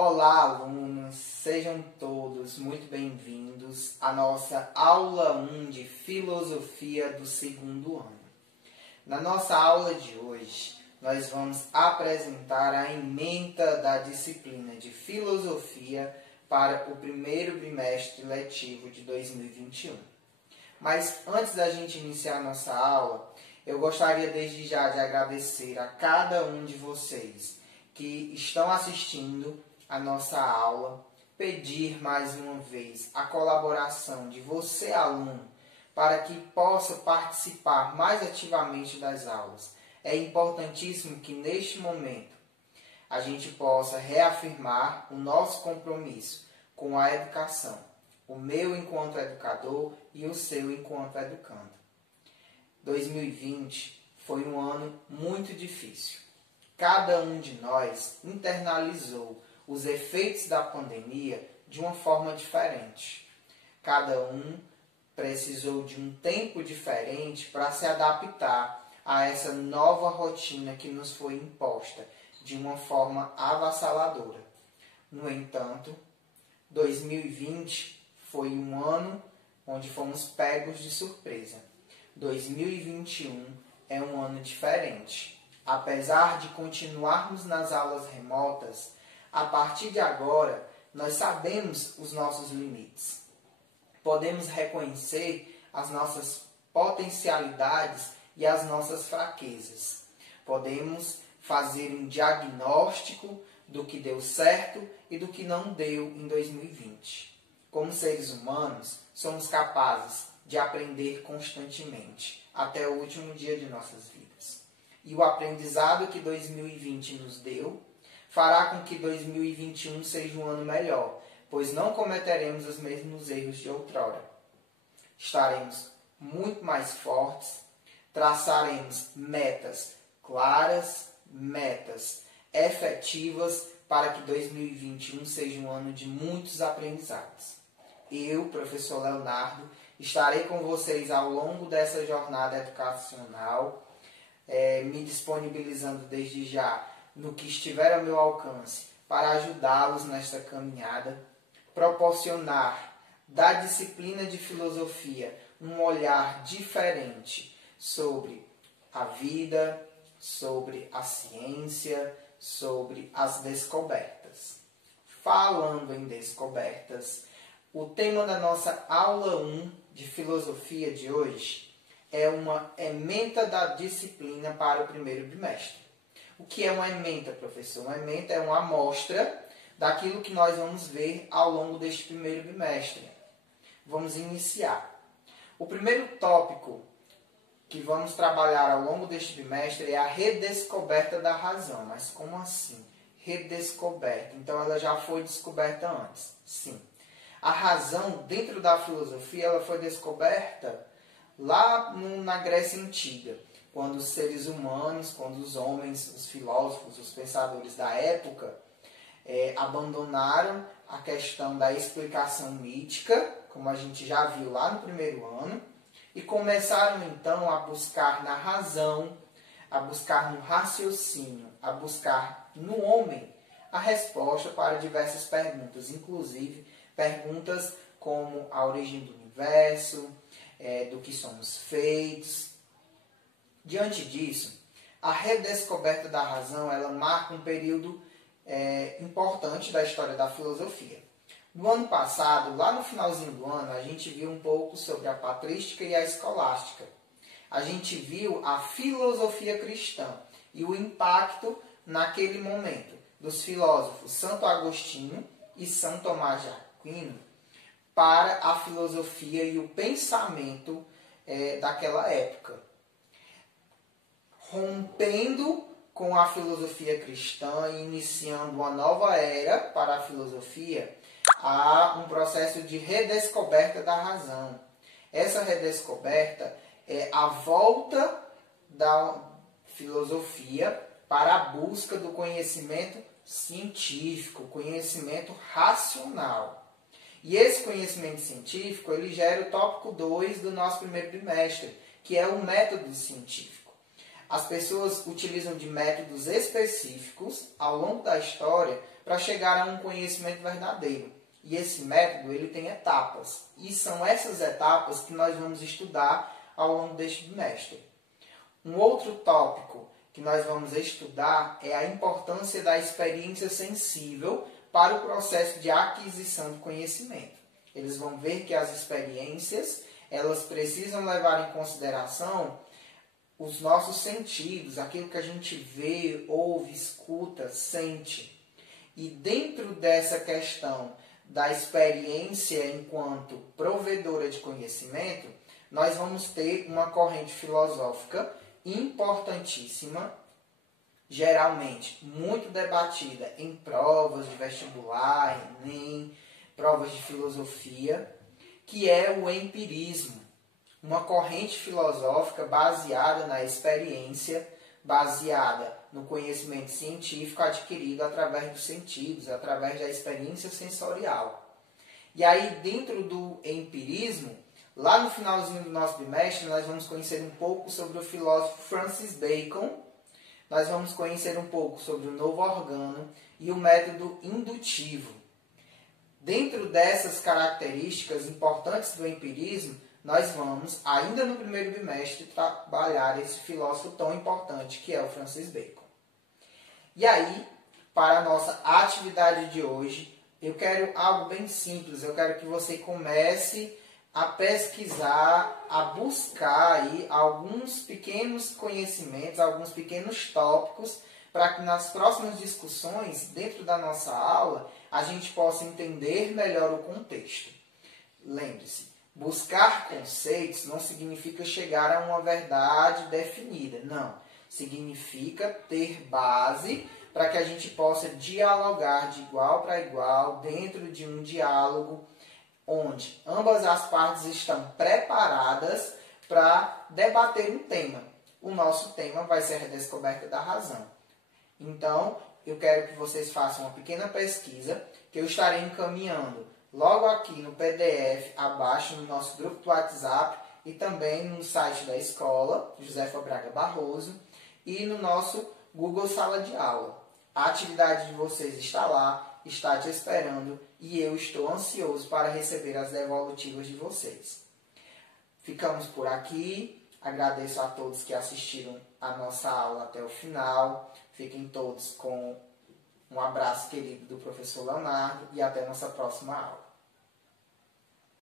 Olá, alunos! Sejam todos muito bem-vindos à nossa aula 1 de Filosofia do segundo ano. Na nossa aula de hoje, nós vamos apresentar a ementa da disciplina de Filosofia para o primeiro bimestre letivo de 2021. Mas antes da gente iniciar a nossa aula, eu gostaria desde já de agradecer a cada um de vocês que estão assistindo a nossa aula, pedir mais uma vez a colaboração de você, aluno, para que possa participar mais ativamente das aulas. É importantíssimo que neste momento a gente possa reafirmar o nosso compromisso com a educação, o meu enquanto educador e o seu enquanto educando. 2020 foi um ano muito difícil. Cada um de nós internalizou os efeitos da pandemia de uma forma diferente. Cada um precisou de um tempo diferente para se adaptar a essa nova rotina que nos foi imposta de uma forma avassaladora. No entanto, 2020 foi um ano onde fomos pegos de surpresa. 2021 é um ano diferente. Apesar de continuarmos nas aulas remotas, a partir de agora, nós sabemos os nossos limites. Podemos reconhecer as nossas potencialidades e as nossas fraquezas. Podemos fazer um diagnóstico do que deu certo e do que não deu em 2020. Como seres humanos, somos capazes de aprender constantemente, até o último dia de nossas vidas. E o aprendizado que 2020 nos deu fará com que 2021 seja um ano melhor, pois não cometeremos os mesmos erros de outrora. Estaremos muito mais fortes, traçaremos metas claras, metas efetivas para que 2021 seja um ano de muitos aprendizados. Eu, professor Leonardo, estarei com vocês ao longo dessa jornada educacional, me disponibilizando desde já no que estiver ao meu alcance para ajudá-los nesta caminhada, proporcionar da disciplina de filosofia um olhar diferente sobre a vida, sobre a ciência, sobre as descobertas. Falando em descobertas, o tema da nossa aula 1 de filosofia de hoje é uma ementa da disciplina para o primeiro bimestre. O que é uma ementa, professor? Uma ementa é uma amostra daquilo que nós vamos ver ao longo deste primeiro bimestre. Vamos iniciar. O primeiro tópico que vamos trabalhar ao longo deste bimestre é a redescoberta da razão. Mas como assim? Redescoberta. Então ela já foi descoberta antes. Sim. A razão, dentro da filosofia, ela foi descoberta lá na Grécia Antiga, quando os seres humanos, quando os homens, os filósofos, os pensadores da época abandonaram a questão da explicação mítica, como a gente já viu lá no primeiro ano, e começaram então a buscar na razão, a buscar no raciocínio, a buscar no homem a resposta para diversas perguntas, inclusive perguntas como a origem do universo, do que somos feitos. Diante disso, a redescoberta da razão ela marca um período importante da história da filosofia. No ano passado, lá no finalzinho do ano, a gente viu um pouco sobre a patrística e a escolástica. A gente viu a filosofia cristã e o impacto naquele momento dos filósofos Santo Agostinho e São Tomás de Aquino para a filosofia e o pensamento daquela época. Rompendo com a filosofia cristã e iniciando uma nova era para a filosofia, há um processo de redescoberta da razão. Essa redescoberta é a volta da filosofia para a busca do conhecimento científico, conhecimento racional. E esse conhecimento científico ele gera o tópico 2 do nosso primeiro bimestre, que é o método científico. As pessoas utilizam de métodos específicos ao longo da história para chegar a um conhecimento verdadeiro. E esse método ele tem etapas. E são essas etapas que nós vamos estudar ao longo deste bimestre. Um outro tópico que nós vamos estudar é a importância da experiência sensível para o processo de aquisição de conhecimento. Eles vão ver que as experiências, elas precisam levar em consideração os nossos sentidos, aquilo que a gente vê, ouve, escuta, sente. E dentro dessa questão da experiência enquanto provedora de conhecimento, nós vamos ter uma corrente filosófica importantíssima, geralmente muito debatida em provas de vestibular, Enem, provas de filosofia, que é o empirismo. Uma corrente filosófica baseada na experiência, baseada no conhecimento científico adquirido através dos sentidos, através da experiência sensorial. E aí, dentro do empirismo, lá no finalzinho do nosso bimestre, nós vamos conhecer um pouco sobre o filósofo Francis Bacon, nós vamos conhecer um pouco sobre o novo organo e o método indutivo. Dentro dessas características importantes do empirismo, nós vamos, ainda no primeiro bimestre, trabalhar esse filósofo tão importante que é o Francis Bacon. E aí, para a nossa atividade de hoje, eu quero algo bem simples. Eu quero que você comece a pesquisar, a buscar aí alguns pequenos conhecimentos, alguns pequenos tópicos, para que nas próximas discussões, dentro da nossa aula, a gente possa entender melhor o contexto. Lembre-se, buscar conceitos não significa chegar a uma verdade definida, não. Significa ter base para que a gente possa dialogar de igual para igual dentro de um diálogo onde ambas as partes estão preparadas para debater um tema. O nosso tema vai ser a redescoberta da razão. Então, eu quero que vocês façam uma pequena pesquisa que eu estarei encaminhando logo aqui no PDF, abaixo no nosso grupo do WhatsApp e também no site da escola, Josefa Braga Barroso, e no nosso Google Sala de Aula. A atividade de vocês está lá, está te esperando e eu estou ansioso para receber as devolutivas de vocês. Ficamos por aqui. Agradeço a todos que assistiram a nossa aula até o final. Fiquem todos com um abraço querido do professor Leonardo e até a nossa próxima aula.